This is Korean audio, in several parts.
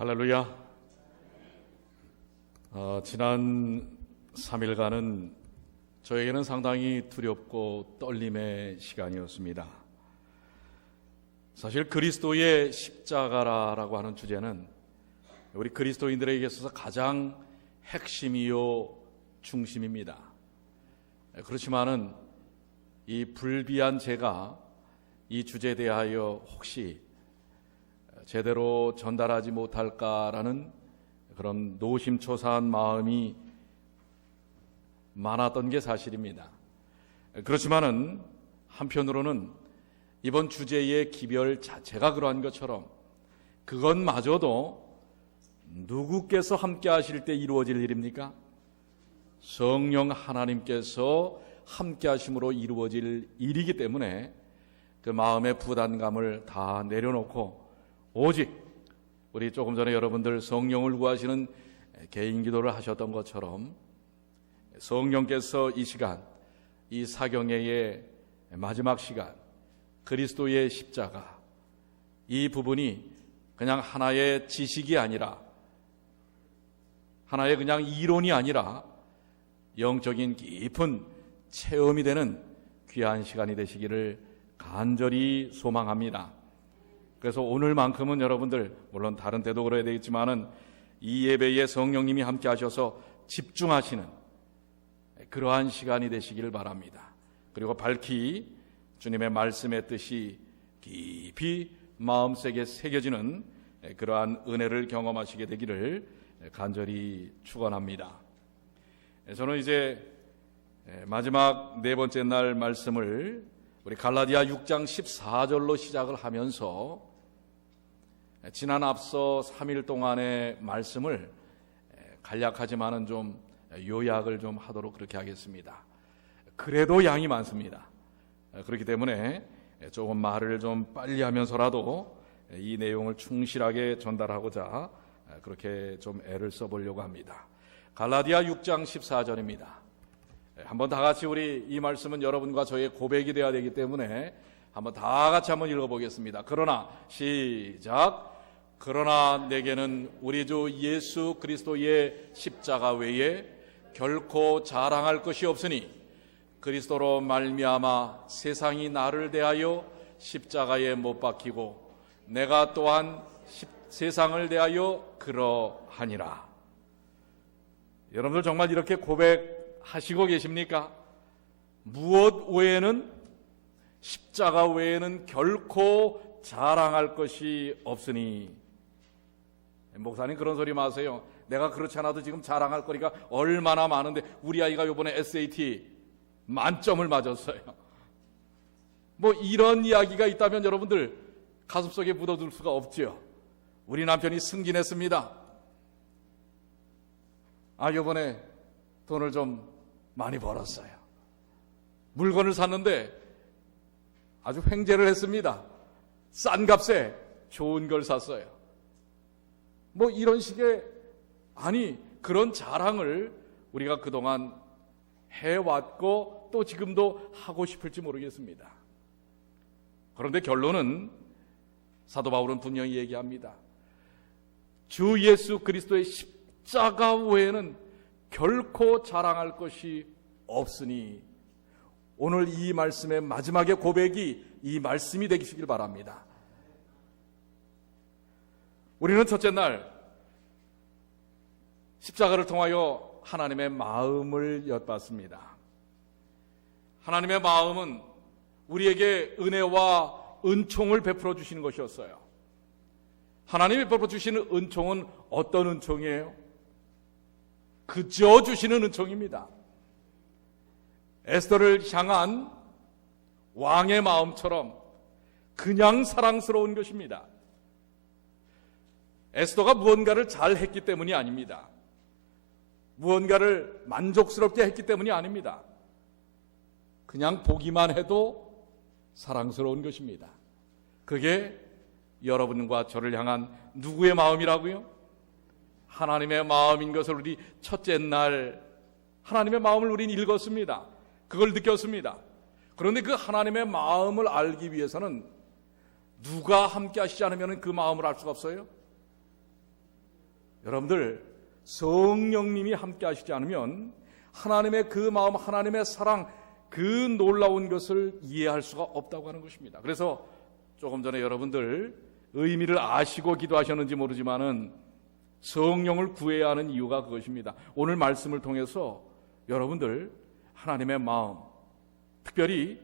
할렐루야. 지난 3일간은 저에게는 상당히 두렵고 떨림의 시간이었습니다. 사실 그리스도의 십자가라고 하는 주제는 우리 그리스도인들에게 있어서 가장 핵심이요 중심입니다. 그렇지만은 이 불비한 제가 이 주제에 대하여 혹시 제대로 전달하지 못할까라는 그런 노심초사한 마음이 많았던 게 사실입니다. 그렇지만은 한편으로는 이번 주제의 기별 자체가 그러한 것처럼 그것마저도 누구께서 함께 하실 때 이루어질 일입니까? 성령 하나님께서 함께 하심으로 이루어질 일이기 때문에 그 마음의 부담감을 다 내려놓고 오직 우리 조금 전에 여러분들 성령을 구하시는 개인 기도를 하셨던 것처럼 성령께서 이 시간, 이 사경회의 마지막 시간, 그리스도의 십자가, 이 부분이 그냥 하나의 지식이 아니라, 하나의 그냥 이론이 아니라 영적인 깊은 체험이 되는 귀한 시간이 되시기를 간절히 소망합니다. 그래서 오늘만큼은 여러분들, 물론 다른 때도 그래야 되겠지만은 이 예배에 성령님이 함께 하셔서 집중하시는 그러한 시간이 되시기를 바랍니다. 그리고 밝히 주님의 말씀의 뜻이 깊이 마음속에 새겨지는 그러한 은혜를 경험하시게 되기를 간절히 축원합니다. 저는 이제 마지막 네 번째 날 말씀을 우리 갈라디아 6장 14절로 시작을 하면서 지난 앞서 3일 동안의 말씀을 간략하지만은 좀 요약을 좀 하도록 그렇게 하겠습니다. 그래도 양이 많습니다. 그렇기 때문에 조금 말을 좀 빨리 하면서라도 이 내용을 충실하게 전달하고자 그렇게 좀 애를 써보려고 합니다. 갈라디아 6장 14절입니다. 한번 다 같이 우리 이 말씀은 여러분과 저의 고백이 되어야 되기 때문에 한번 다 같이 한번 읽어보겠습니다. 그러나 시작. 그러나 내게는 우리 주 예수 그리스도의 십자가 외에 결코 자랑할 것이 없으니 그리스도로 말미암아 세상이 나를 대하여 십자가에 못 박히고 내가 또한 세상을 대하여 그러하니라. 여러분들 정말 이렇게 고백하시고 계십니까? 무엇 외에는, 십자가 외에는 결코 자랑할 것이 없으니. 목사님 그런 소리 마세요. 내가 그렇지 않아도 지금 자랑할 거리가 얼마나 많은데 우리 아이가 이번에 SAT 만점을 맞았어요. 뭐 이런 이야기가 있다면 여러분들 가슴속에 묻어둘 수가 없죠. 우리 남편이 승진했습니다. 이번에 돈을 좀 많이 벌었어요. 물건을 샀는데 아주 횡재를 했습니다. 싼 값에 좋은 걸 샀어요. 뭐 이런 식의 그런 자랑을 우리가 그동안 해왔고 또 지금도 하고 싶을지 모르겠습니다. 그런데 결론은 사도 바울은 분명히 얘기합니다. 주 예수 그리스도의 십자가 외에는 결코 자랑할 것이 없으니, 오늘 이 말씀의 마지막의 고백이 이 말씀이 되시길 바랍니다. 우리는 첫째 날 십자가를 통하여 하나님의 마음을 엿봤습니다. 하나님의 마음은 우리에게 은혜와 은총을 베풀어 주시는 것이었어요. 하나님이 베풀어 주시는 은총은 어떤 은총이에요? 그저 주시는 은총입니다. 에스더를 향한 왕의 마음처럼 그냥 사랑스러운 것입니다. 에스더가 무언가를 잘 했기 때문이 아닙니다. 무언가를 만족스럽게 했기 때문이 아닙니다. 그냥 보기만 해도 사랑스러운 것입니다. 그게 여러분과 저를 향한 누구의 마음이라고요? 하나님의 마음인 것을 우리 첫째 날 하나님의 마음을 우리는 읽었습니다. 그걸 느꼈습니다. 그런데 그 하나님의 마음을 알기 위해서는 누가 함께 하시지 않으면 그 마음을 알 수가 없어요? 여러분들 성령님이 함께 하시지 않으면 하나님의 그 마음, 하나님의 사랑, 그 놀라운 것을 이해할 수가 없다고 하는 것입니다. 그래서 조금 전에 여러분들 의미를 아시고 기도하셨는지 모르지만은 성령을 구해야 하는 이유가 그것입니다. 오늘 말씀을 통해서 여러분들 하나님의 마음, 특별히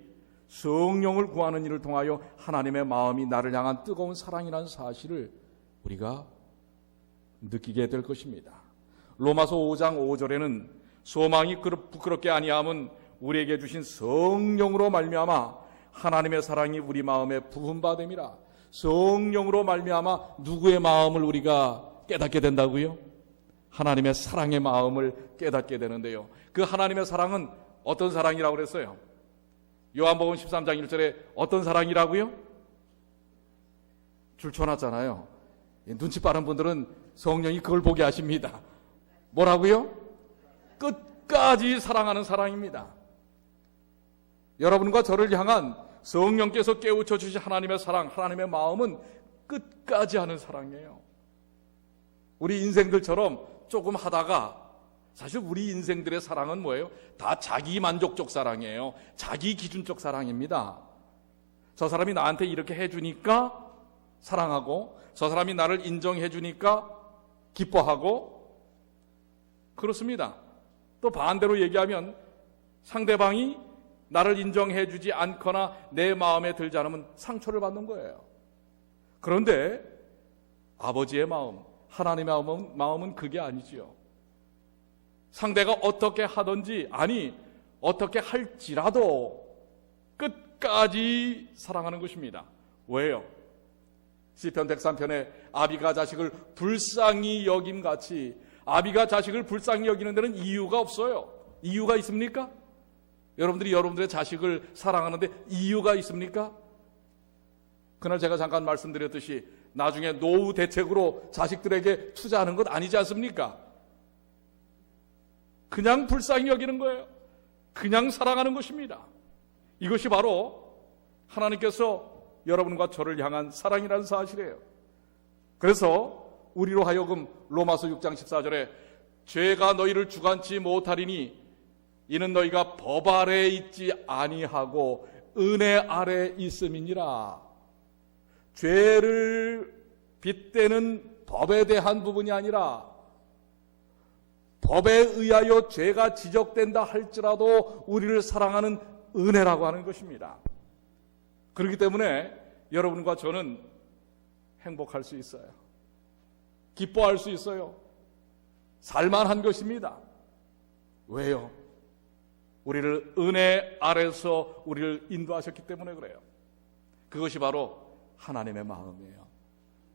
성령을 구하는 일을 통하여 하나님의 마음이 나를 향한 뜨거운 사랑이라는 사실을 우리가 느끼게 될 것입니다. 로마서 5장 5절에는 소망이 부끄럽게 아니함은 우리에게 주신 성령으로 말미암아 하나님의 사랑이 우리 마음에 부은 바 됨이라. 성령으로 말미암아 누구의 마음을 우리가 깨닫게 된다고요? 하나님의 사랑의 마음을 깨닫게 되는데요. 그 하나님의 사랑은 어떤 사랑이라고 그랬어요? 요한복음 13장 1절에 어떤 사랑이라고요? 줄쳐놨잖아요. 눈치 빠른 분들은 성령이 그걸 보게 하십니다. 뭐라고요? 끝까지 사랑하는 사랑입니다. 여러분과 저를 향한 성령께서 깨우쳐 주신 하나님의 사랑, 하나님의 마음은 끝까지 하는 사랑이에요. 우리 인생들처럼 조금 하다가, 사실 우리 인생들의 사랑은 뭐예요? 다 자기 만족적 사랑이에요. 자기 기준적 사랑입니다. 저 사람이 나한테 이렇게 해주니까 사랑하고, 저 사람이 나를 인정해 주니까 기뻐하고, 그렇습니다. 또 반대로 얘기하면 상대방이 나를 인정해 주지 않거나 내 마음에 들지 않으면 상처를 받는 거예요. 그런데 아버지의 마음, 하나님의 마음은 그게 아니지요. 상대가 어떻게 하든지, 아니 어떻게 할지라도 끝까지 사랑하는 것입니다. 왜요? 시편 103편에 아비가 자식을 불쌍히 여김같이, 아비가 자식을 불쌍히 여기는 데는 이유가 없어요. 이유가 있습니까? 여러분들이 여러분들의 자식을 사랑하는데 이유가 있습니까? 그날 제가 잠깐 말씀드렸듯이 나중에 노후 대책으로 자식들에게 투자하는 것 아니지 않습니까? 그냥 불쌍히 여기는 거예요. 그냥 사랑하는 것입니다. 이것이 바로 하나님께서 여러분과 저를 향한 사랑이라는 사실이에요. 그래서 우리로 하여금 로마서 6장 14절에 죄가 너희를 주관치 못하리니 이는 너희가 법 아래에 있지 아니하고 은혜 아래에 있음이니라. 죄를 빗대는 법에 대한 부분이 아니라 법에 의하여 죄가 지적된다 할지라도 우리를 사랑하는 은혜라고 하는 것입니다. 그렇기 때문에 여러분과 저는 행복할 수 있어요. 기뻐할 수 있어요. 살만한 것입니다. 왜요? 우리를 은혜 아래서 우리를 인도하셨기 때문에 그래요. 그것이 바로 하나님의 마음이에요.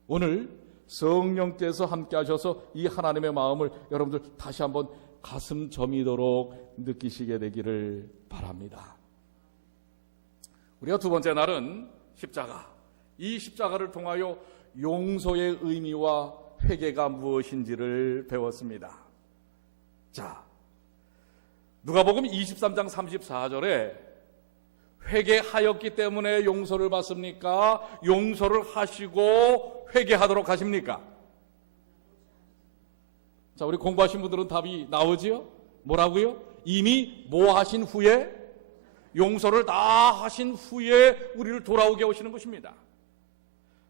오늘 성령께서 함께 하셔서 이 하나님의 마음을 여러분들 다시 한번 가슴 저미도록 느끼시게 되기를 바랍니다. 우리가 두 번째 날은 십자가, 이 십자가를 통하여 용서의 의미와 회개가 무엇인지를 배웠습니다. 자, 누가복음 23장 34절에 회개하였기 때문에 용서를 받습니까? 용서를 하시고 회개하도록 하십니까? 자, 우리 공부하신 분들은 답이 나오지요? 뭐라고요? 이미 뭐 하신 후에? 용서를 다 하신 후에 우리를 돌아오게 오시는 것입니다.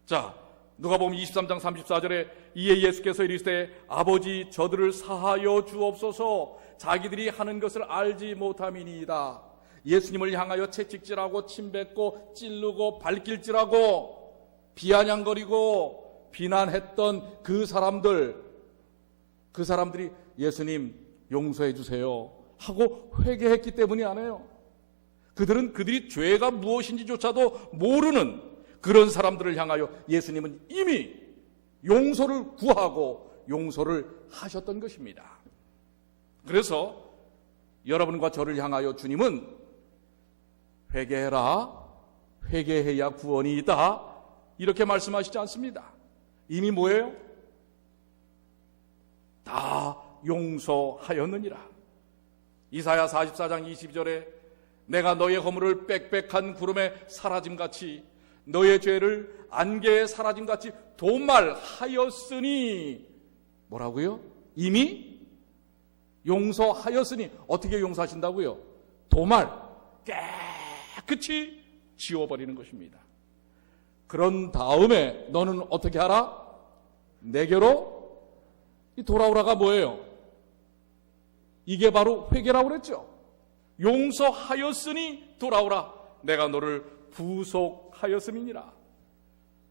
자, 누가복음 23장 34절에 이에 예수께서 이르시되 아버지 저들을 사하여 주옵소서 자기들이 하는 것을 알지 못함이니이다. 예수님을 향하여 채찍질하고 침뱉고 찌르고 발길질하고 비아냥거리고 비난했던 그 사람들이 예수님 용서해 주세요 하고 회개했기 때문이 아니에요. 그들이 죄가 무엇인지조차도 모르는 그런 사람들을 향하여 예수님은 이미 용서를 구하고 용서를 하셨던 것입니다. 그래서 여러분과 저를 향하여 주님은 회개해라, 회개해야 구원이 있다, 이렇게 말씀하시지 않습니다. 이미 뭐예요? 다 용서하였느니라. 이사야 44장 22절에 내가 너의 허물을 빽빽한 구름에 사라짐같이 너의 죄를 안개에 사라짐같이 도말하였으니 뭐라고요? 이미 용서하였으니. 어떻게 용서하신다고요? 도말 깨끗이 지워버리는 것입니다. 그런 다음에 너는 어떻게 하라? 내게로 돌아오라가 뭐예요? 이게 바로 회개라고 그랬죠. 용서하였으니 돌아오라. 내가 너를 구속하였음이니라.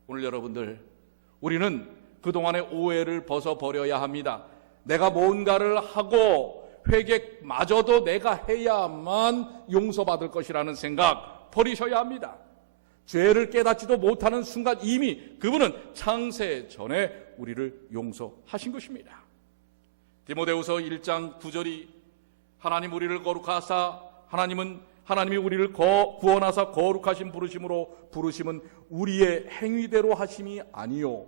오늘 여러분들, 우리는 그동안의 오해를 벗어버려야 합니다. 내가 뭔가를 하고 회개마저도 내가 해야만 용서받을 것이라는 생각 버리셔야 합니다. 죄를 깨닫지도 못하는 순간 이미 그분은 창세 전에 우리를 용서하신 것입니다. 디모데후서 1장 9절이 하나님 우리를 거룩하사 하나님이 우리를 구원하사 거룩하신 부르심으로 부르심은 우리의 행위대로 하심이 아니요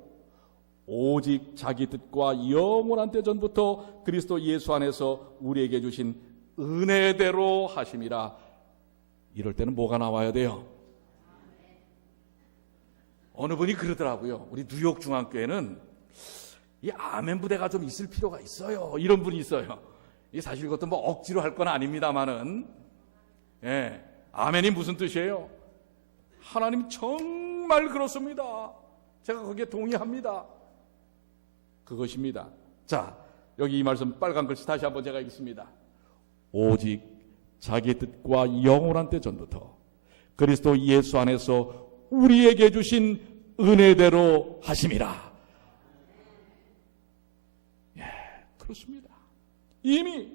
오직 자기 뜻과 영원한 때 전부터 그리스도 예수 안에서 우리에게 주신 은혜대로 하심이라. 이럴 때는 뭐가 나와야 돼요? 어느 분이 그러더라고요. 우리 뉴욕 중앙교회는 이 아멘 부대가 좀 있을 필요가 있어요. 이런 분이 있어요. 이 사실 이것도 뭐 억지로 할 건 아닙니다만은, 예, 아멘이 무슨 뜻이에요? 하나님 정말 그렇습니다. 제가 거기에 동의합니다. 그것입니다. 자, 여기 이 말씀 빨간 글씨 다시 한번 제가 읽습니다. 오직 자기 뜻과 영원한 때 전부터 그리스도 예수 안에서 우리에게 주신 은혜대로 하심이라. 예, 그렇습니다. 이미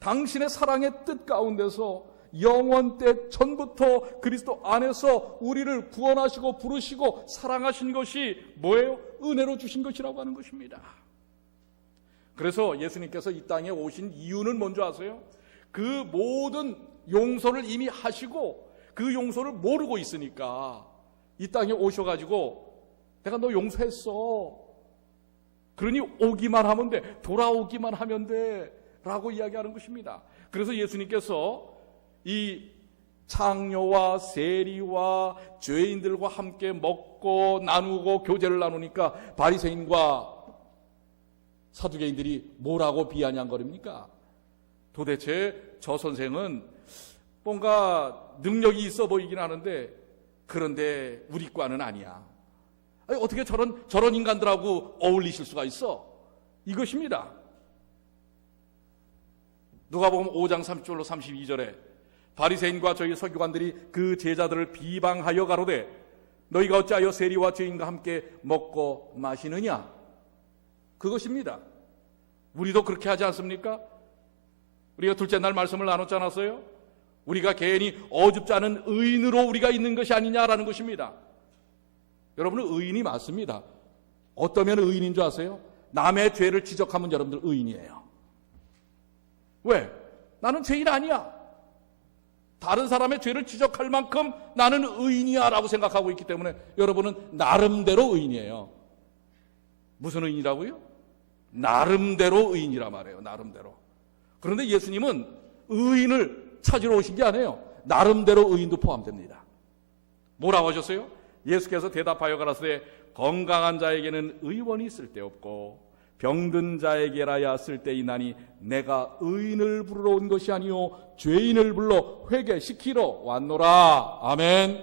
당신의 사랑의 뜻 가운데서 영원 때 전부터 그리스도 안에서 우리를 구원하시고 부르시고 사랑하신 것이 뭐예요? 은혜로 주신 것이라고 하는 것입니다. 그래서 예수님께서 이 땅에 오신 이유는 뭔지 아세요? 그 모든 용서를 이미 하시고 그 용서를 모르고 있으니까 이 땅에 오셔가지고 내가 너 용서했어. 그러니 오기만 하면 돼. 돌아오기만 하면 돼. 라고 이야기하는 것입니다. 그래서 예수님께서 이 창녀와 세리와 죄인들과 함께 먹고 나누고 교제를 나누니까 바리새인과 사두개인들이 뭐라고 비아냥거립니까? 도대체 저 선생은 뭔가 능력이 있어 보이긴 하는데 그런데 우리 과는 아니야. 아니, 어떻게 저런 인간들하고 어울리실 수가 있어? 이것입니다. 누가복음 5장 30절로 32절에 바리새인과 저희 서기관들이 그 제자들을 비방하여 가로되 너희가 어찌하여 세리와 죄인과 함께 먹고 마시느냐? 그것입니다. 우리도 그렇게 하지 않습니까? 우리가 둘째 날 말씀을 나눴지 않았어요? 우리가 괜히 어줍지 않은 의인으로 우리가 있는 것이 아니냐라는 것입니다. 여러분은 의인이 맞습니다. 어떠면 의인인 줄 아세요? 남의 죄를 지적하면 여러분들 의인이에요. 왜? 나는 죄인 아니야. 다른 사람의 죄를 지적할 만큼 나는 의인이야 라고 생각하고 있기 때문에 여러분은 나름대로 의인이에요. 무슨 의인이라고요? 나름대로 의인이라 말해요. 나름대로. 그런데 예수님은 의인을 찾으러 오신 게 아니에요. 나름대로 의인도 포함됩니다. 뭐라고 하셨어요? 예수께서 대답하여 가라사대 건강한 자에게는 의원이 쓸데없고 병든 자에게라야 쓸데있나니 내가 의인을 부르러 온 것이 아니요 죄인을 불러 회개시키러 왔노라. 아멘.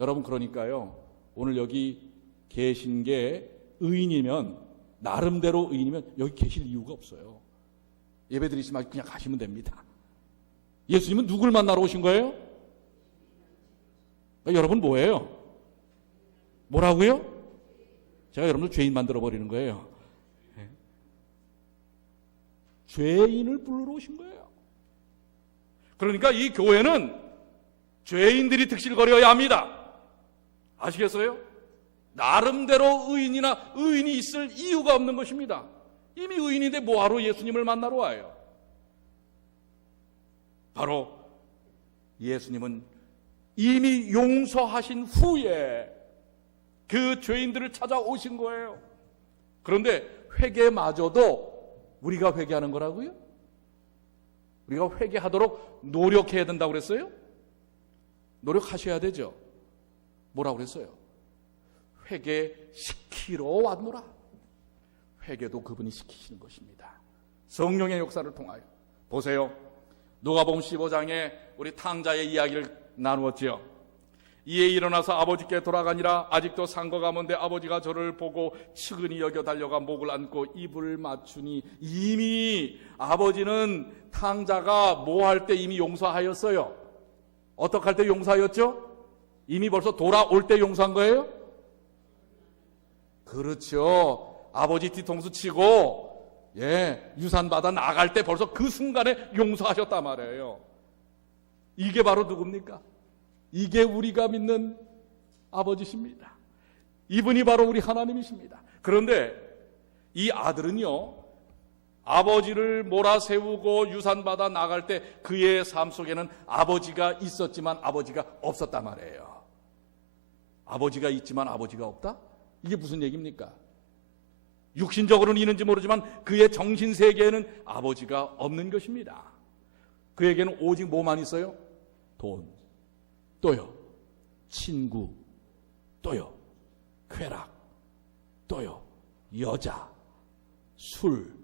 여러분, 그러니까요, 오늘 여기 계신 게 의인이면, 나름대로 의인이면 여기 계실 이유가 없어요. 예배드리지 말고 그냥 가시면 됩니다. 예수님은 누굴 만나러 오신 거예요? 여러분 뭐예요? 뭐라고요? 제가 여러분을 죄인 만들어버리는 거예요. 죄인을 부르러 오신 거예요. 그러니까 이 교회는 죄인들이 득실거려야 합니다. 아시겠어요? 나름대로 의인이나 의인이 있을 이유가 없는 것입니다. 이미 의인인데 뭐하러 예수님을 만나러 와요? 바로 예수님은 이미 용서하신 후에 그 죄인들을 찾아오신 거예요. 그런데 회개마저도 우리가 회개하는 거라고요? 우리가 회개하도록 노력해야 된다고 그랬어요? 노력하셔야 되죠. 뭐라고 그랬어요? 회개시키러 왔노라. 회개도 그분이 시키시는 것입니다. 성령의 역사를 통하여. 보세요. 누가복음 15장에 우리 탕자의 이야기를 나누었지요. 이에 일어나서 아버지께 돌아가니라. 아직도 산거 가문데 아버지가 저를 보고 측은히 여겨 달려가 목을 안고 입을 맞추니, 이미 아버지는 탕자가 뭐 할 때 이미 용서하였어요. 어떻게 할 때 용서하였죠? 이미 벌써 돌아올 때 용서한 거예요? 그렇죠. 아버지 뒤통수 치고 유산 받아 나갈 때 벌써 그 순간에 용서하셨단 말이에요. 이게 바로 누굽니까? 이게 우리가 믿는 아버지십니다. 이분이 바로 우리 하나님이십니다. 그런데 이 아들은요, 아버지를 몰아세우고 유산받아 나갈 때 그의 삶 속에는 아버지가 있었지만 아버지가 없었단 말이에요. 아버지가 있지만 아버지가 없다? 이게 무슨 얘기입니까? 육신적으로는 있는지 모르지만 그의 정신세계에는 아버지가 없는 것입니다. 그에게는 오직 뭐만 있어요? 돈, 또요 친구, 또요 쾌락, 또요 여자, 술,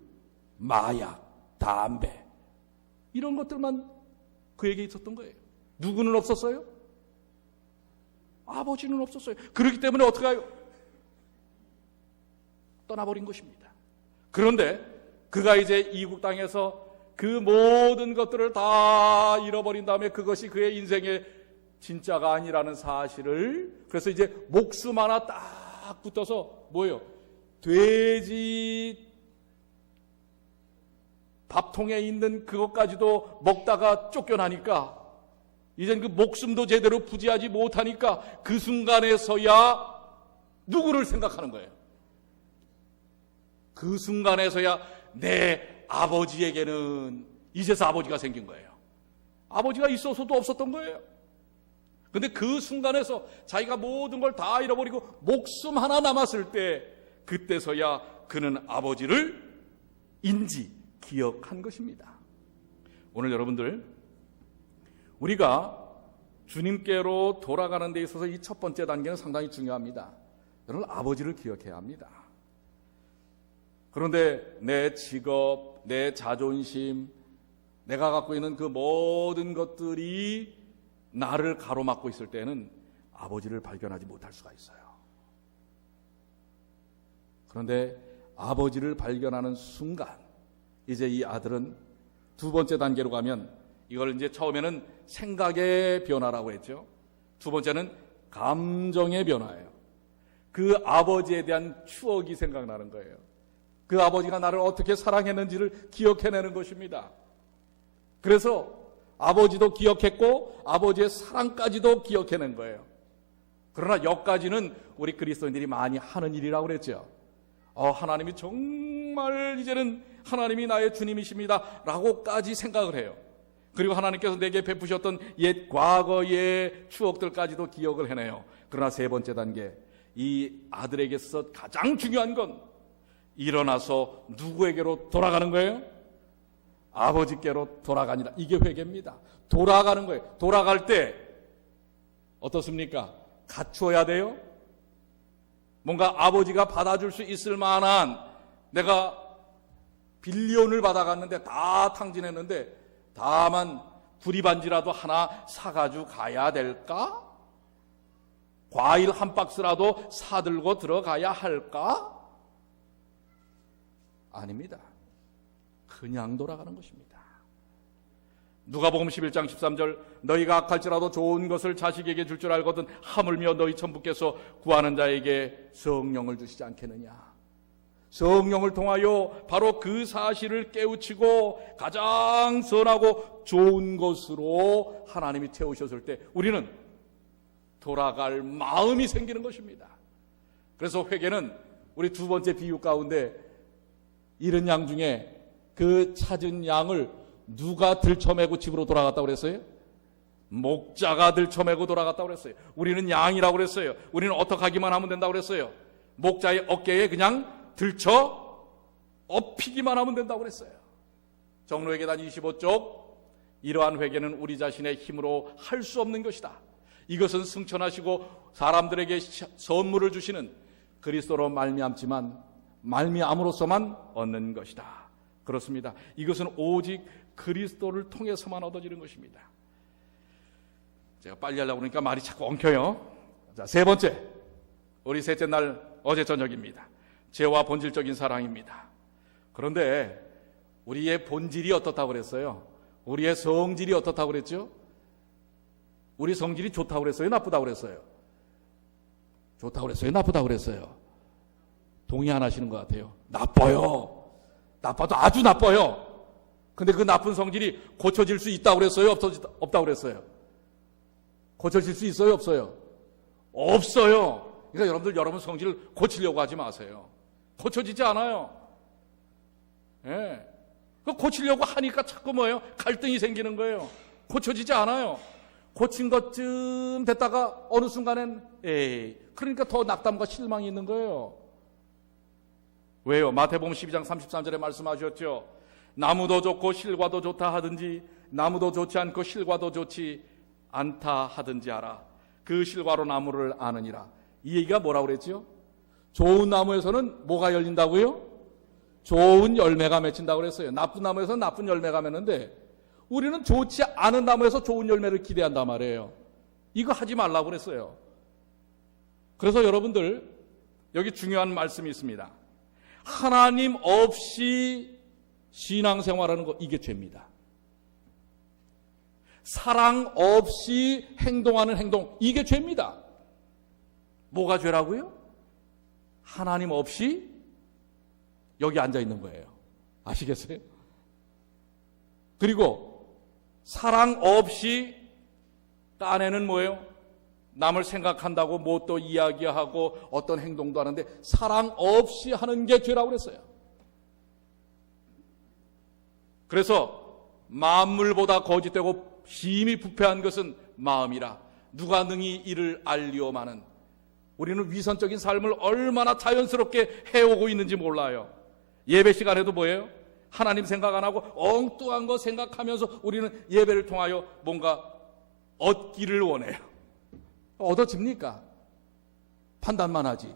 마약, 담배, 이런 것들만 그에게 있었던 거예요. 누구는 없었어요? 아버지는 없었어요. 그렇기 때문에 어떻게 해요? 떠나버린 것입니다. 그런데 그가 이제 이국 땅에서 그 모든 것들을 다 잃어버린 다음에 그것이 그의 인생의 진짜가 아니라는 사실을, 그래서 이제 목숨 하나 딱 붙어서 뭐예요? 돼지 밥통에 있는 그것까지도 먹다가 쫓겨나니까 이젠 그 목숨도 제대로 부지하지 못하니까 그 순간에서야 누구를 생각하는 거예요? 그 순간에서야 내 아버지에게는 이제서 아버지가 생긴 거예요. 아버지가 있어서도 없었던 거예요. 근데 그 순간에서 자기가 모든 걸 다 잃어버리고 목숨 하나 남았을 때, 그때서야 그는 아버지를 기억한 것입니다. 오늘 여러분들, 우리가 주님께로 돌아가는 데 있어서 이 첫 번째 단계는 상당히 중요합니다. 여러분, 아버지를 기억해야 합니다. 그런데 내 직업, 내 자존심, 내가 갖고 있는 그 모든 것들이 나를 가로막고 있을 때는 아버지를 발견하지 못할 수가 있어요. 그런데 아버지를 발견하는 순간, 이제 이 아들은 두 번째 단계로 가면, 이걸 이제 처음에는 생각의 변화라고 했죠. 두 번째는 감정의 변화예요. 그 아버지에 대한 추억이 생각나는 거예요. 그 아버지가 나를 어떻게 사랑했는지를 기억해내는 것입니다. 그래서 아버지도 기억했고 아버지의 사랑까지도 기억해낸 거예요. 그러나 여기까지는 우리 그리스도인들이 많이 하는 일이라고 그랬죠. 하나님이 정말 이제는 하나님이 나의 주님이십니다 라고까지 생각을 해요. 그리고 하나님께서 내게 베푸셨던 옛 과거의 추억들까지도 기억을 해내요. 그러나 세 번째 단계, 이 아들에게 있어서 가장 중요한 건 일어나서 누구에게로 돌아가는 거예요? 아버지께로 돌아가니라. 이게 회개입니다. 돌아가는 거예요. 돌아갈 때 어떻습니까? 갖추어야 돼요. 뭔가 아버지가 받아줄 수 있을 만한, 내가 빌리온을 받아갔는데 다 탕진했는데 다만 구리반지라도 하나 사가지고 가야 될까? 과일 한 박스라도 사들고 들어가야 할까? 아닙니다. 그냥 돌아가는 것입니다. 누가복음 11장 13절, 너희가 악할지라도 좋은 것을 자식에게 줄 줄 알거든 하물며 너희 천부께서 구하는 자에게 성령을 주시지 않겠느냐. 성령을 통하여 바로 그 사실을 깨우치고 가장 선하고 좋은 것으로 하나님이 태우셨을 때 우리는 돌아갈 마음이 생기는 것입니다. 그래서 회개는 우리 두 번째 비유 가운데 잃은 양 중에 그 찾은 양을 누가 들쳐매고 집으로 돌아갔다고 그랬어요? 목자가 들쳐매고 돌아갔다고 그랬어요. 우리는 양이라고 그랬어요. 우리는 어떻게 하기만 하면 된다고 그랬어요. 목자의 어깨에 그냥 들쳐 업히기만 하면 된다고 그랬어요. 정로의 계단 25쪽, 이러한 회개는 우리 자신의 힘으로 할 수 없는 것이다. 이것은 승천하시고 사람들에게 선물을 주시는 그리스도로 말미암지만 말미암으로서만 얻는 것이다. 그렇습니다. 이것은 오직 그리스도를 통해서만 얻어지는 것입니다. 제가 빨리 하려고 그러니까 말이 자꾸 엉켜요. 자, 세 번째, 우리 셋째 날 어제 저녁입니다. 죄와 본질적인 사랑입니다. 그런데 우리의 본질이 어떻다고 그랬어요? 우리의 성질이 어떻다고 그랬죠? 우리 성질이 좋다고 그랬어요? 나쁘다고 그랬어요? 좋다고 그랬어요? 나쁘다고 그랬어요? 동의 안 하시는 것 같아요. 나빠요. 나빠도 아주 나빠요. 근데 그 나쁜 성질이 고쳐질 수 있다고 그랬어요? 없다고 그랬어요? 고쳐질 수 있어요? 없어요? 없어요. 그러니까 여러분 성질을 고치려고 하지 마세요. 고쳐지지 않아요. 예. 고치려고 하니까 자꾸 뭐예요? 갈등이 생기는 거예요. 고쳐지지 않아요. 고친 것쯤 됐다가 어느 순간엔 그러니까 더 낙담과 실망이 있는 거예요. 왜요? 마태복음 12장 33절에 말씀하셨죠. 나무도 좋고 실과도 좋다 하든지 나무도 좋지 않고 실과도 좋지 않다 하든지 알아. 그 실과로 나무를 아느니라. 이 얘기가 뭐라고 그랬죠? 좋은 나무에서는 뭐가 열린다고요? 좋은 열매가 맺힌다고 그랬어요. 나쁜 나무에서는 나쁜 열매가 맺는데 우리는 좋지 않은 나무에서 좋은 열매를 기대한단 말이에요. 이거 하지 말라고 그랬어요. 그래서 여러분들 여기 중요한 말씀이 있습니다. 하나님 없이 신앙생활하는 거 이게 죄입니다. 사랑 없이 행동하는 행동 이게 죄입니다. 뭐가 죄라고요? 하나님 없이 여기 앉아 있는 거예요. 아시겠어요? 그리고 사랑 없이 딴에는 뭐예요? 남을 생각한다고 뭐 또 이야기하고 어떤 행동도 하는데 사랑 없이 하는 게 죄라고 그랬어요. 그래서 만물보다 거짓되고 심히 부패한 것은 마음이라 누가 능히 이를 알리오마는. 우리는 위선적인 삶을 얼마나 자연스럽게 해오고 있는지 몰라요. 예배 시간에도 뭐예요? 하나님 생각 안 하고 엉뚱한 거 생각하면서 우리는 예배를 통하여 뭔가 얻기를 원해요. 얻어집니까? 판단만 하지.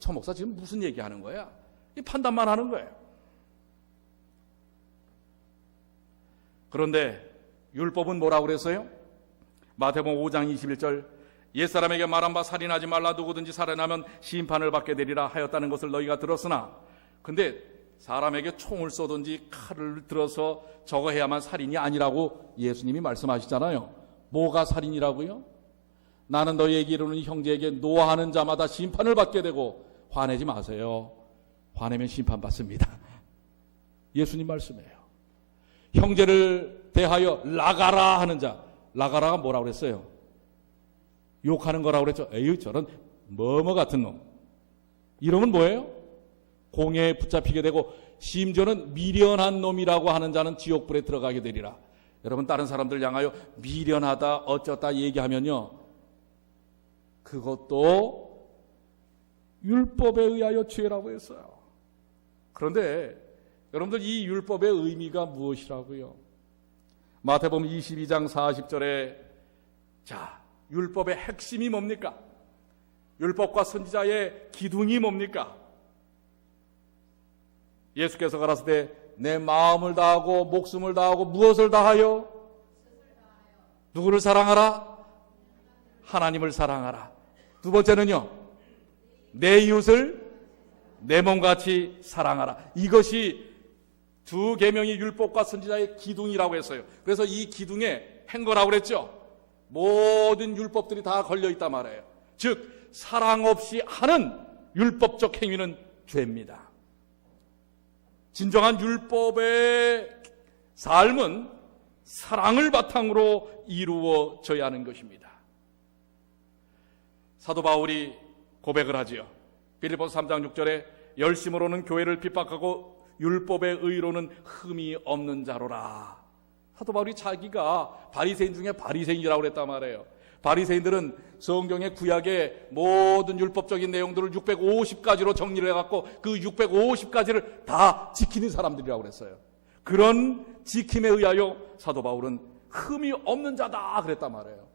저 목사 지금 무슨 얘기하는 거야? 이 판단만 하는 거예요. 그런데 율법은 뭐라고 그랬어요? 마태복음 5장 21절 옛사람에게 말한 바 살인하지 말라 누구든지 살인하면 심판을 받게 되리라 하였다는 것을 너희가 들었으나 근데 사람에게 총을 쏘든지 칼을 들어서 저거 해야만 살인이 아니라고 예수님이 말씀하시잖아요. 뭐가 살인이라고요? 나는 너희에게 이르노니 형제에게 노하는 자마다 심판을 받게 되고 화내지 마세요. 화내면 심판받습니다. 예수님 말씀이에요. 형제를 대하여 나가라 하는 자, 나가라가 뭐라고 그랬어요? 욕하는 거라고 그랬죠. 에휴 저런 뭐뭐 같은 놈. 이러면 뭐예요? 공회에 붙잡히게 되고 심지어는 미련한 놈이라고 하는 자는 지옥불에 들어가게 되리라. 여러분 다른 사람들 향하여 미련하다 어쩌다 얘기하면요 그것도 율법에 의하여 죄라고 했어요. 그런데 여러분들 이 율법의 의미가 무엇이라고요? 마태복음 22장 40절에 자 율법의 핵심이 뭡니까? 율법과 선지자의 기둥이 뭡니까? 예수께서 가라사대 내 마음을 다하고 목숨을 다하고 무엇을 다하여? 누구를 사랑하라? 하나님을 사랑하라. 두 번째는요 내 이웃을 내 몸같이 사랑하라. 이것이 두 계명이 율법과 선지자의 기둥이라고 했어요. 그래서 이 기둥에 행거라고 그랬죠. 모든 율법들이 다 걸려있단 말이에요. 즉 사랑 없이 하는 율법적 행위는 죄입니다. 진정한 율법의 삶은 사랑을 바탕으로 이루어져야 하는 것입니다. 사도 바울이 고백을 하지요. 빌립보서 3장 6절에 열심으로는 교회를 핍박하고 율법의 의로는 흠이 없는 자로라. 사도 바울이 자기가 바리새인 중에 바리새인이라고 그랬단 말이에요. 바리새인들은 성경의 구약의 모든 율법적인 내용들을 650가지로 정리를 해갖고 그 650가지를 다 지키는 사람들이라고 그랬어요. 그런 지킴에 의하여 사도 바울은 흠이 없는 자다 그랬단 말이에요.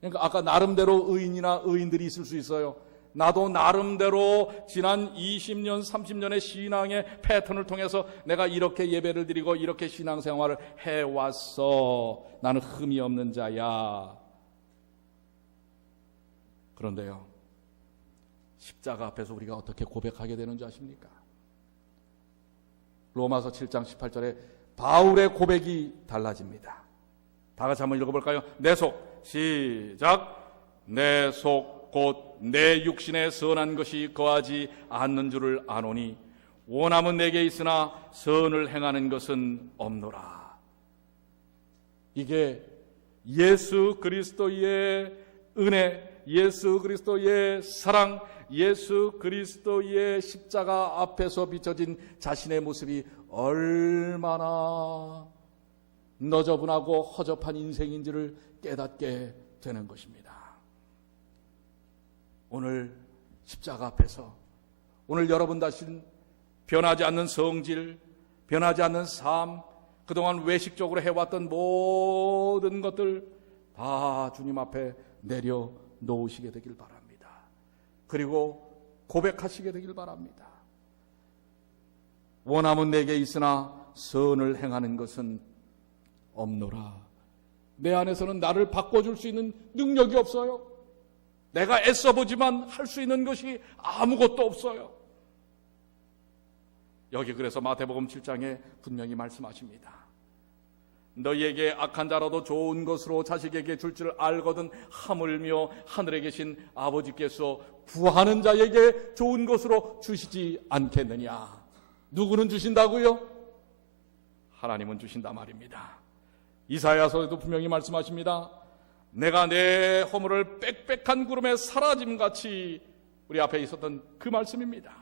그러니까 아까 나름대로 의인이나 의인들이 있을 수 있어요. 나도 나름대로 지난 20년, 30년의 신앙의 패턴을 통해서 내가 이렇게 예배를 드리고 이렇게 신앙생활을 해왔어. 나는 흠이 없는 자야. 그런데요, 십자가 앞에서 우리가 어떻게 고백하게 되는 줄 아십니까? 로마서 7장 18절에 바울의 고백이 달라집니다. 다 같이 한번 읽어볼까요? 내 속, 시작. 내 속 곧 내 육신에 선한 것이 거하지 않는 줄을 아노니 원함은 내게 있으나 선을 행하는 것은 없노라. 이게 예수 그리스도의 은혜, 예수 그리스도의 사랑, 예수 그리스도의 십자가 앞에서 비춰진 자신의 모습이 얼마나 너저분하고 허접한 인생인지를 깨닫게 되는 것입니다. 오늘 십자가 앞에서 오늘 여러분 자신 변하지 않는 성질, 변하지 않는 삶, 그동안 외식적으로 해왔던 모든 것들 다 주님 앞에 내려놓으시게 되길 바랍니다. 그리고 고백하시게 되길 바랍니다. 원함은 내게 있으나 선을 행하는 것은 없노라. 내 안에서는 나를 바꿔줄 수 있는 능력이 없어요. 내가 애써보지만 할 수 있는 것이 아무것도 없어요. 여기 그래서 마태복음 7장에 분명히 말씀하십니다. 너희에게 악한 자라도 좋은 것으로 자식에게 줄 줄 알거든 하물며 하늘에 계신 아버지께서 구하는 자에게 좋은 것으로 주시지 않겠느냐. 누구는 주신다고요? 하나님은 주신다 말입니다. 이사야서에도 분명히 말씀하십니다. 내가 내 허물을 빽빽한 구름에 사라짐같이 우리 앞에 있었던 그 말씀입니다.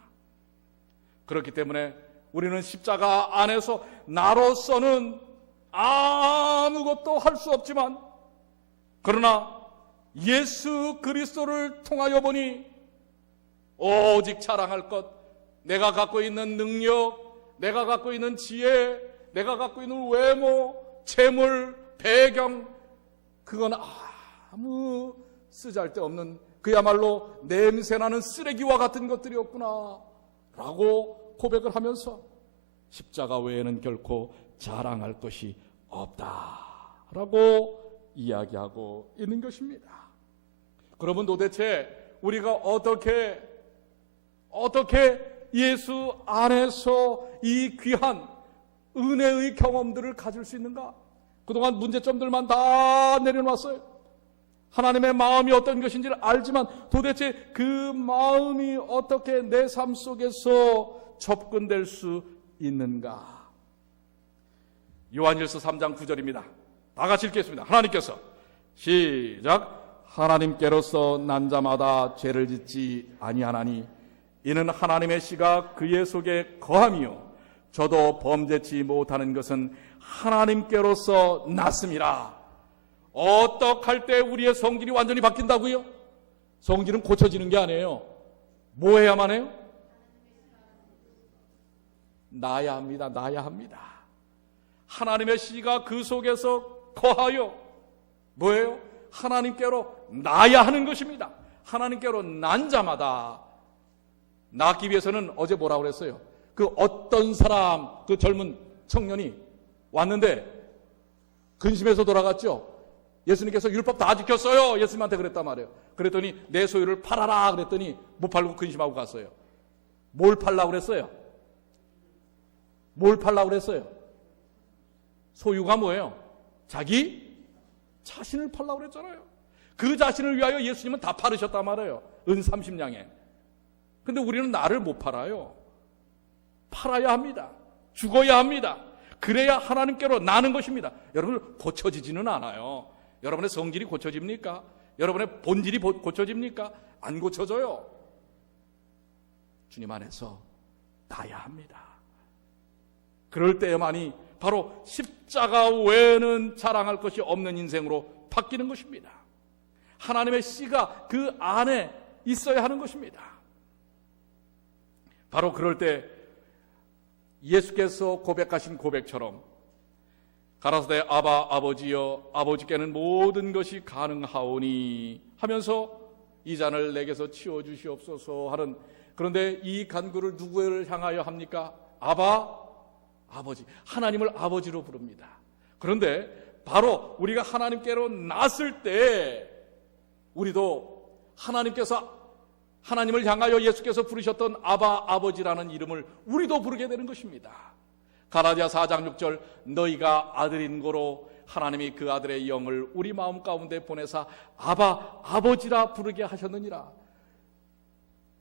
그렇기 때문에 우리는 십자가 안에서 나로서는 아무것도 할 수 없지만 그러나 예수 그리스도를 통하여 보니 오직 자랑할 것, 내가 갖고 있는 능력, 내가 갖고 있는 지혜, 내가 갖고 있는 외모, 재물, 배경, 그건 아무 쓰잘데없는 그야말로 냄새나는 쓰레기와 같은 것들이었구나 라고 고백을 하면서 십자가 외에는 결코 자랑할 것이 없다라고 이야기하고 있는 것입니다. 그러면 도대체 우리가 어떻게 예수 안에서 이 귀한 은혜의 경험들을 가질 수 있는가? 그동안 문제점들만 다 내려놨어요. 하나님의 마음이 어떤 것인지를 알지만 도대체 그 마음이 어떻게 내 삶 속에서 접근될 수 있는가? 요한일서 3장 9절입니다. 다 같이 읽겠습니다. 하나님께서 시작. 하나님께로서 난 자마다 죄를 짓지 아니하나니 이는 하나님의 씨가 그의 속에 거함이요 저도 범죄치 못하는 것은 하나님께로서 났음이라. 어떡할 때 우리의 성질이 완전히 바뀐다고요? 성질은 고쳐지는 게 아니에요. 뭐 해야만 해요? 나야 합니다. 나야 합니다. 하나님의 씨가 그 속에서 거하여 뭐예요? 하나님께로 나야 하는 것입니다. 하나님께로 난 자마다 낳기 위해서는 어제 뭐라고 그랬어요? 그 어떤 사람, 그 젊은 청년이 왔는데 근심해서 돌아갔죠. 예수님께서 율법 다 지켰어요. 예수님한테 그랬단 말이에요. 그랬더니 내 소유를 팔아라 그랬더니 못 팔고 근심하고 갔어요. 뭘 팔라고 그랬어요? 뭘 팔라고 그랬어요? 소유가 뭐예요? 자기 자신을 팔라고 그랬잖아요. 그 자신을 위하여 예수님은 다 팔으셨단 말이에요. 은 30냥에. 근데 우리는 나를 못 팔아요. 팔아야 합니다. 죽어야 합니다. 그래야 하나님께로 나는 것입니다. 여러분, 고쳐지지는 않아요. 여러분의 성질이 고쳐집니까? 여러분의 본질이 고쳐집니까? 안 고쳐져요. 주님 안에서 나야 합니다. 그럴 때에만이 바로 십자가 외에는 자랑할 것이 없는 인생으로 바뀌는 것입니다. 하나님의 씨가 그 안에 있어야 하는 것입니다. 바로 그럴 때 예수께서 고백하신 고백처럼 가라사대 아바 아버지여 아버지께는 모든 것이 가능하오니 하면서 이 잔을 내게서 치워주시옵소서 하는, 그런데 이 간구를 누구를 향하여 합니까? 아버지, 하나님을 아버지로 부릅니다. 그런데 바로 우리가 하나님께로 났을 때 우리도 하나님을 향하여 예수께서 부르셨던 아버지라는 이름을 우리도 부르게 되는 것입니다. 갈라디아 4장 6절, 너희가 아들인 고로 하나님이 그 아들의 영을 우리 마음 가운데 보내사 아버지라 부르게 하셨느니라.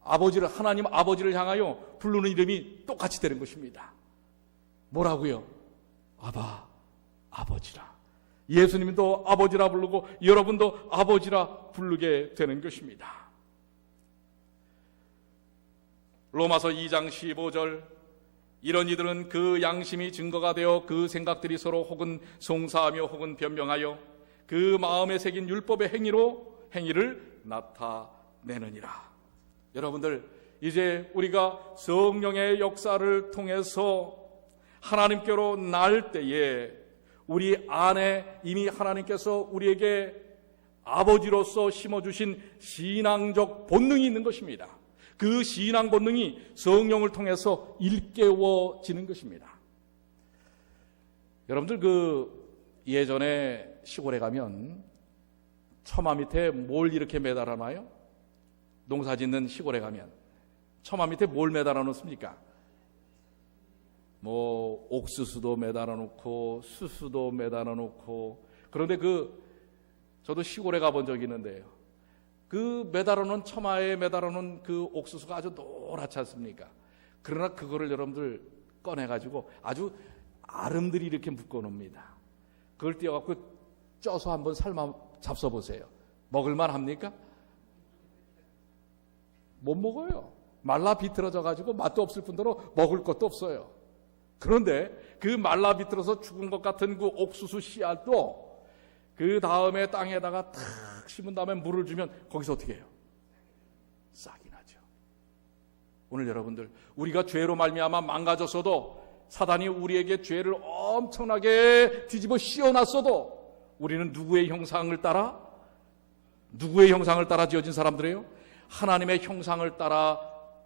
하나님 아버지를 향하여 부르는 이름이 똑같이 되는 것입니다. 뭐라고요? 아버지라. 예수님도 아버지라 부르고 여러분도 아버지라 부르게 되는 것입니다. 로마서 2장 15절, 이런 이들은 그 양심이 증거가 되어 그 생각들이 서로 혹은 송사하며 혹은 변명하여 그 마음에 새긴 율법의 행위를 나타내느니라. 여러분들, 이제 우리가 성령의 역사를 통해서 하나님께로 날 때에 우리 안에 이미 하나님께서 우리에게 아버지로서 심어주신 신앙적 본능이 있는 것입니다. 그 신앙 본능이 성령을 통해서 일깨워지는 것입니다. 여러분들, 예전에 시골에 가면 처마 밑에 뭘 이렇게 매달아 놔요? 농사 짓는 시골에 가면 처마 밑에 뭘 매달아 놓습니까? 옥수수도 매달아 놓고 수수도 매달아 놓고. 그런데 저도 시골에 가본 적이 있는데요, 매달아 놓은 처마에 매달아 놓은 그 옥수수가 아주 노랗지 않습니까? 그러나 그거를 여러분들 꺼내가지고 아주 아름드리 이렇게 묶어 놓습니다. 그걸 띄어갖고 쪄서 한번 삶아 잡숴보세요. 먹을만 합니까? 못 먹어요. 말라 비틀어져 가지고 맛도 없을 뿐더러 먹을 것도 없어요. 그런데 그 말라 비틀어서 죽은 것 같은 그 옥수수 씨알도 그 다음에 땅에다가 탁 심은 다음에 물을 주면 거기서 어떻게 해요? 싹이 나죠. 오늘 여러분들, 우리가 죄로 말미암아 망가졌어도, 사단이 우리에게 죄를 엄청나게 뒤집어 씌워놨어도 우리는 누구의 형상을 따라 지어진 사람들이에요? 하나님의 형상을 따라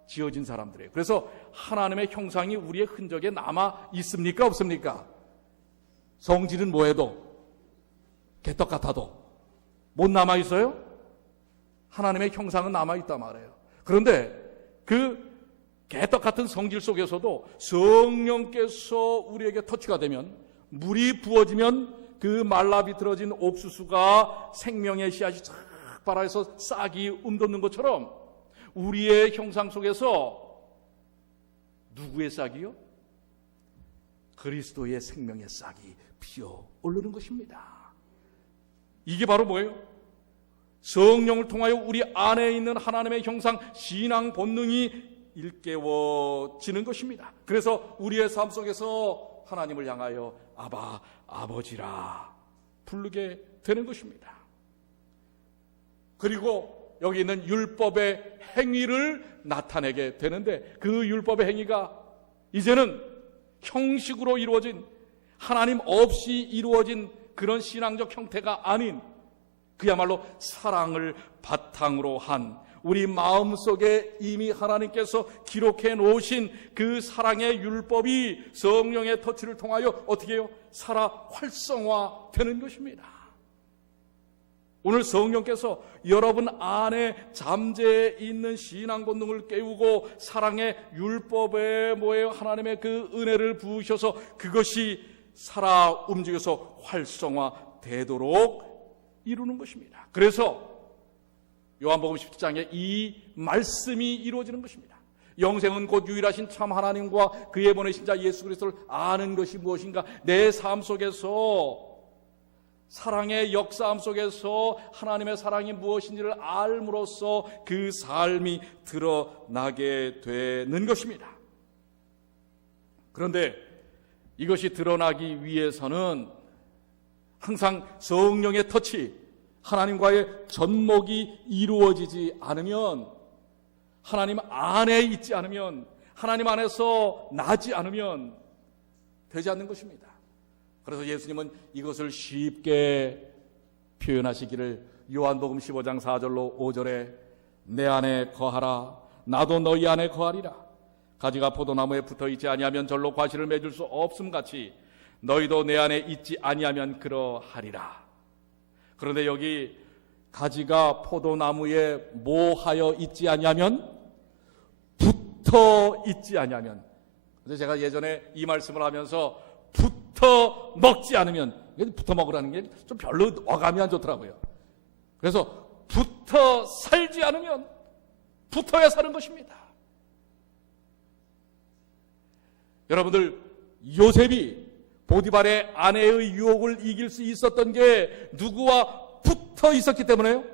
지어진 사람들이에요. 그래서 하나님의 형상이 우리의 흔적에 남아 있습니까? 없습니까? 성질은 뭐해도, 개떡 같아도 못 남아 있어요? 하나님의 형상은 남아 있단 말이에요. 그런데 그 개떡 같은 성질 속에서도 성령께서 우리에게 터치가 되면, 물이 부어지면 그 말라 비틀어진 옥수수가 생명의 씨앗이 쫙 발아서 싹이 움돋는 것처럼 우리의 형상 속에서 누구의 싹이요? 그리스도의 생명의 싹이 피어 오르는 것입니다. 이게 바로 뭐예요? 성령을 통하여 우리 안에 있는 하나님의 형상, 신앙 본능이 일깨워지는 것입니다. 그래서 우리의 삶 속에서 하나님을 향하여 아버지라 부르게 되는 것입니다. 그리고 여기 있는 율법의 행위를 나타내게 되는데, 그 율법의 행위가 이제는 형식으로 이루어진, 하나님 없이 이루어진 그런 신앙적 형태가 아닌, 그야말로 사랑을 바탕으로 한, 우리 마음속에 이미 하나님께서 기록해 놓으신 그 사랑의 율법이 성령의 터치를 통하여 어떻게 해요? 살아 활성화되는 것입니다. 오늘 성령께서 여러분 안에 잠재해 있는 신앙 본능을 깨우고 사랑의 율법에 하나님의 그 은혜를 부으셔서 그것이 살아 움직여서 활성화되도록 이루는 것입니다. 그래서 요한복음 17장에 이 말씀이 이루어지는 것입니다. 영생은 곧 유일하신 참 하나님과 그의 보내신 자 예수 그리스도를 아는 것이 무엇인가? 내 삶 속에서, 사랑의 역사함 속에서 하나님의 사랑이 무엇인지를 알므로써 그 삶이 드러나게 되는 것입니다. 그런데 이것이 드러나기 위해서는 항상 성령의 터치, 하나님과의 접목이 이루어지지 않으면, 하나님 안에 있지 않으면, 하나님 안에서 나지 않으면 되지 않는 것입니다. 그래서 예수님은 이것을 쉽게 표현하시기를 요한복음 15장 4절로 5절에 내 안에 거하라. 나도 너희 안에 거하리라. 가지가 포도나무에 붙어있지 아니하면 절로 과실을 맺을 수 없음같이 너희도 내 안에 있지 아니하면 그러하리라. 그런데 여기 가지가 포도나무에 뭐하여 있지 아니하면? 붙어 있지 아니하면. 그래서 제가 예전에 이 말씀을 하면서 붙어 먹지 않으면, 붙어 먹으라는 게 좀 별로 어감이 안 좋더라고요. 그래서 붙어 살지 않으면 붙어야 사는 것입니다. 여러분들, 요셉이 보디발의 아내의 유혹을 이길 수 있었던 게 누구와 붙어 있었기 때문에요?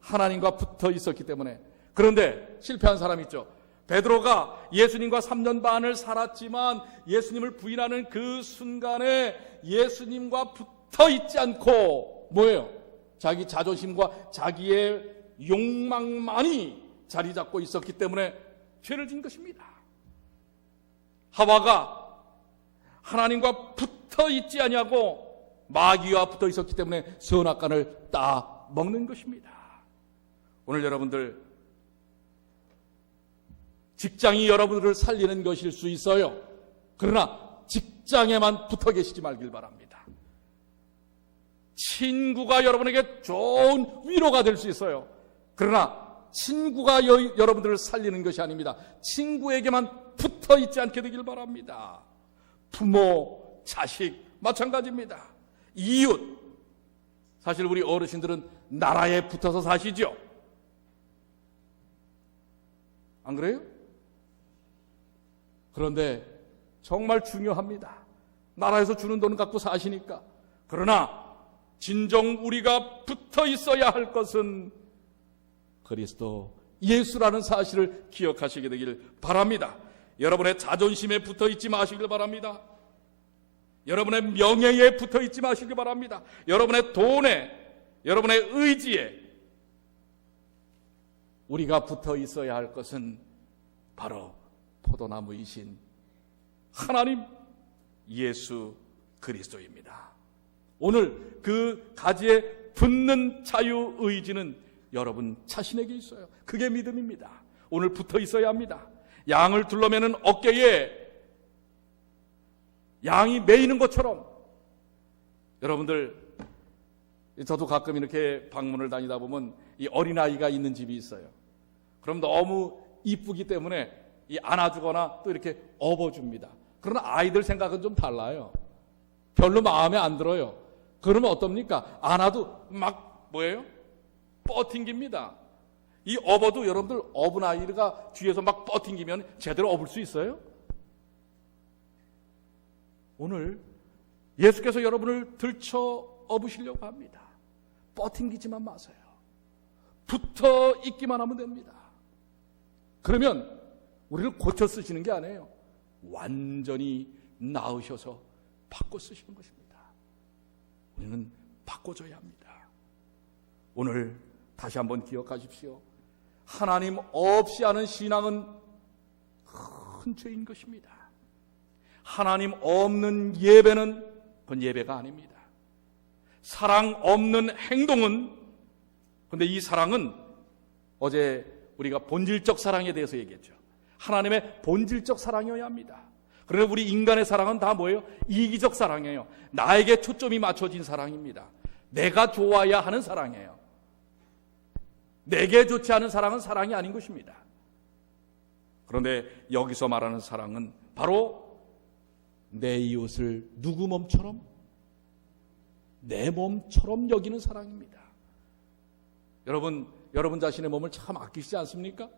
하나님과 붙어 있었기 때문에. 그런데 실패한 사람 있죠. 베드로가 예수님과 3년 반을 살았지만 예수님을 부인하는 그 순간에 예수님과 붙어 있지 않고 뭐예요? 자기 자존심과 자기의 욕망만이 자리 잡고 있었기 때문에 죄를 진 것입니다. 하와가 하나님과 붙어 있지 아니하고 마귀와 붙어 있었기 때문에 선악과를 따 먹는 것입니다. 오늘 여러분들, 직장이 여러분들을 살리는 것일 수 있어요. 그러나 직장에만 붙어 계시지 말길 바랍니다. 친구가 여러분에게 좋은 위로가 될 수 있어요. 그러나 친구가 여러분들을 살리는 것이 아닙니다. 친구에게만 붙어 있지 않게 되길 바랍니다. 부모, 자식 마찬가지입니다. 이웃, 사실 우리 어르신들은 나라에 붙어서 사시죠. 안 그래요? 그런데 정말 중요합니다. 나라에서 주는 돈 갖고 사시니까. 그러나 진정 우리가 붙어 있어야 할 것은 그리스도 예수라는 사실을 기억하시게 되길 바랍니다. 여러분의 자존심에 붙어 있지 마시길 바랍니다. 여러분의 명예에 붙어 있지 마시길 바랍니다. 여러분의 돈에, 여러분의 의지에 우리가 붙어 있어야 할 것은 바로 포도나무이신 하나님 예수 그리스도입니다. 오늘 그 가지에 붙는 자유의지는 여러분 자신에게 있어요. 그게 믿음입니다. 오늘 붙어 있어야 합니다. 양을 둘러매는 어깨에 양이 매이는 것처럼, 여러분들, 저도 가끔 이렇게 방문을 다니다 보면 이 어린아이가 있는 집이 있어요. 그럼 너무 이쁘기 때문에 이 안아주거나 또 이렇게 업어줍니다. 그러나 아이들 생각은 좀 달라요. 별로 마음에 안 들어요. 그러면 어떻습니까? 안아도 막 뭐예요? 뻗팅깁니다. 이 업어도 여러분들, 업은 아이가 뒤에서 막 뻗팅기면 제대로 업을 수 있어요? 오늘 예수께서 여러분을 들쳐 업으시려고 합니다. 뻗팅기지만 마세요. 붙어 있기만 하면 됩니다. 그러면 우리를 고쳐 쓰시는 게 아니에요. 완전히 나으셔서 바꿔 쓰시는 것입니다. 우리는 바꿔줘야 합니다. 오늘 다시 한번 기억하십시오. 하나님 없이 하는 신앙은 큰 죄인 것입니다. 하나님 없는 예배는 그건 예배가 아닙니다. 사랑 없는 행동은, 근데 이 사랑은 어제 우리가 본질적 사랑에 대해서 얘기했죠. 하나님의 본질적 사랑이어야 합니다. 그러나 우리 인간의 사랑은 다 뭐예요? 이기적 사랑이에요. 나에게 초점이 맞춰진 사랑입니다. 내가 좋아야 하는 사랑이에요. 내게 좋지 않은 사랑은 사랑이 아닌 것입니다. 그런데 여기서 말하는 사랑은 바로 내 이웃을 누구 몸처럼? 내 몸처럼 여기는 사랑입니다. 여러분 자신의 몸을 참 아끼시지 않습니까?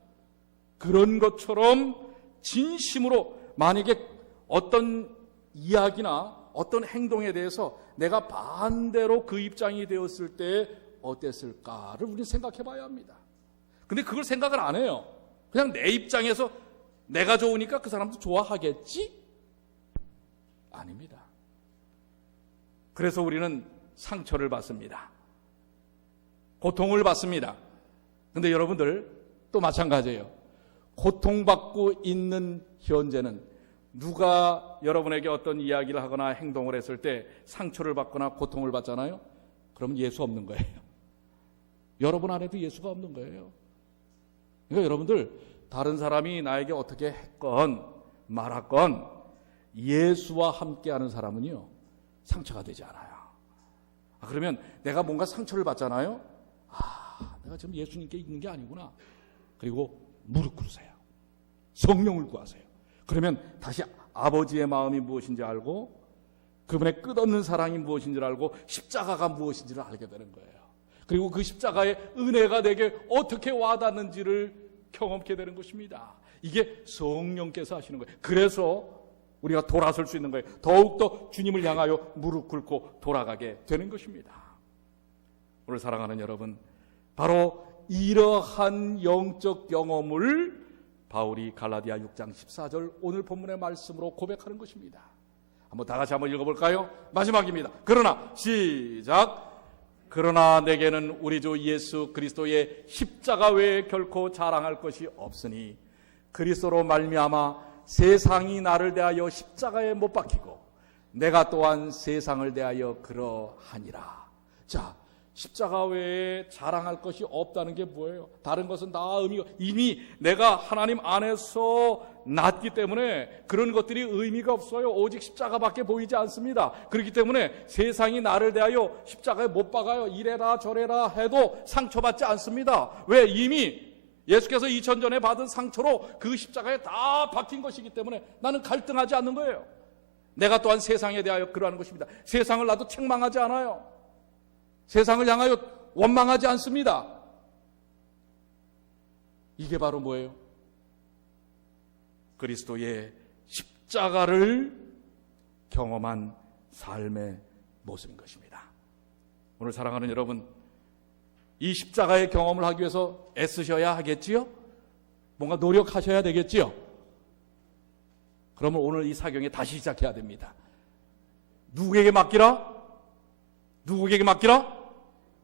그런 것처럼 진심으로, 만약에 어떤 이야기나 어떤 행동에 대해서 내가 반대로 그 입장이 되었을 때 어땠을까를 우리는 생각해 봐야 합니다. 근데 그걸 생각을 안 해요. 그냥 내 입장에서 내가 좋으니까 그 사람도 좋아하겠지? 아닙니다. 그래서 우리는 상처를 받습니다. 고통을 받습니다. 근데 여러분들 또 마찬가지예요. 고통받고 있는 현재는 누가 여러분에게 어떤 이야기를 하거나 행동을 했을 때 상처를 받거나 고통을 받잖아요. 그럼 예수 없는 거예요. 여러분 안에도 예수가 없는 거예요. 그러니까 여러분들 다른 사람이 나에게 어떻게 했건 말았건 예수와 함께하는 사람은요 상처가 되지 않아요. 그러면 내가 뭔가 상처를 받잖아요. 내가 지금 예수님께 있는 게 아니구나. 그리고 무릎 꿇으세요. 성령을 구하세요. 그러면 다시 아버지의 마음이 무엇인지 알고 그분의 끝없는 사랑이 무엇인지 알고 십자가가 무엇인지를 알게 되는 거예요. 그리고 그 십자가의 은혜가 내게 어떻게 와닿는지를 경험하게 되는 것입니다. 이게 성령께서 하시는 거예요. 그래서 우리가 돌아설 수 있는 거예요. 더욱더 주님을 향하여 무릎 꿇고 돌아가게 되는 것입니다. 오늘 사랑하는 여러분, 바로 이러한 영적 경험을 바울이 갈라디아 6장 14절 오늘 본문의 말씀으로 고백하는 것입니다. 한번 다 같이 한번 읽어볼까요? 마지막입니다. 그러나 시작. 그러나 내게는 우리 주 예수 그리스도의 십자가 외에 결코 자랑할 것이 없으니 그리스도로 말미암아 세상이 나를 대하여 십자가에 못 박히고 내가 또한 세상을 대하여 그러하니라. 자, 십자가 외에 자랑할 것이 없다는 게 뭐예요? 다른 것은 다 의미가, 이미 내가 하나님 안에서 났기 때문에 그런 것들이 의미가 없어요. 오직 십자가밖에 보이지 않습니다. 그렇기 때문에 세상이 나를 대하여 십자가에 못 박아요. 이래라 저래라 해도 상처받지 않습니다. 왜? 이미 예수께서 2000년 전에 받은 상처로 그 십자가에 다 박힌 것이기 때문에 나는 갈등하지 않는 거예요. 내가 또한 세상에 대하여 그러하는 것입니다. 세상을 나도 책망하지 않아요. 세상을 향하여 원망하지 않습니다. 이게 바로 뭐예요? 그리스도의 십자가를 경험한 삶의 모습인 것입니다. 오늘 사랑하는 여러분, 이 십자가의 경험을 하기 위해서 애쓰셔야 하겠지요? 뭔가 노력하셔야 되겠지요? 그러면 오늘 이 사경에 다시 시작해야 됩니다. 누구에게 맡기라? 누구에게 맡기라?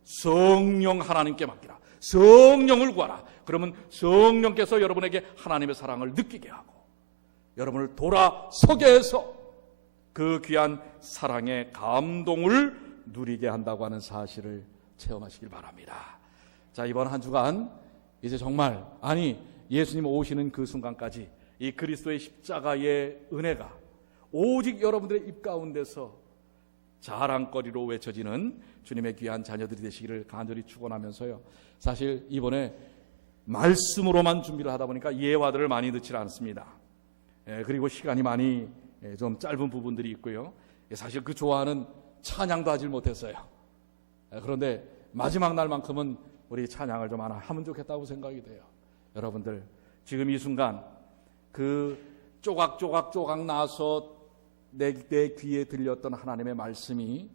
성령 하나님께 맡기라. 성령을 구하라. 그러면 성령께서 여러분에게 하나님의 사랑을 느끼게 하고 여러분을 돌아서게 해서 그 귀한 사랑의 감동을 누리게 한다고 하는 사실을 체험하시길 바랍니다. 자, 이번 한 주간 이제 정말 예수님 오시는 그 순간까지 이 그리스도의 십자가의 은혜가 오직 여러분들의 입 가운데서 자랑거리로 외쳐지는 주님의 귀한 자녀들이 되시기를 간절히 축원하면서요. 사실 이번에 말씀으로만 준비를 하다 보니까 예화들을 많이 넣지 않습니다. 그리고 시간이 많이 좀 짧은 부분들이 있고요. 사실 그 좋아하는 찬양도 하질 못했어요. 그런데 마지막 날만큼은 우리 찬양을 좀 하나 하면 좋겠다고 생각이 돼요. 여러분들 지금 이 순간 그 조각 나서 내 귀에 들렸던 하나님의 말씀이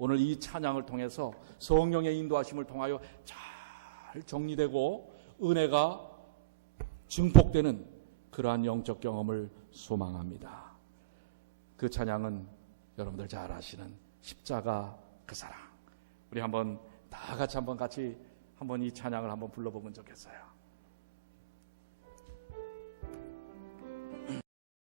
오늘 이 찬양을 통해서 성령의 인도하심을 통하여 잘 정리되고 은혜가 증폭되는 그러한 영적 경험을 소망합니다. 그 찬양은 여러분들 잘 아시는 십자가 그 사랑. 우리 한번 다 같이 한번 이 찬양을 한번 불러보면 좋겠어요.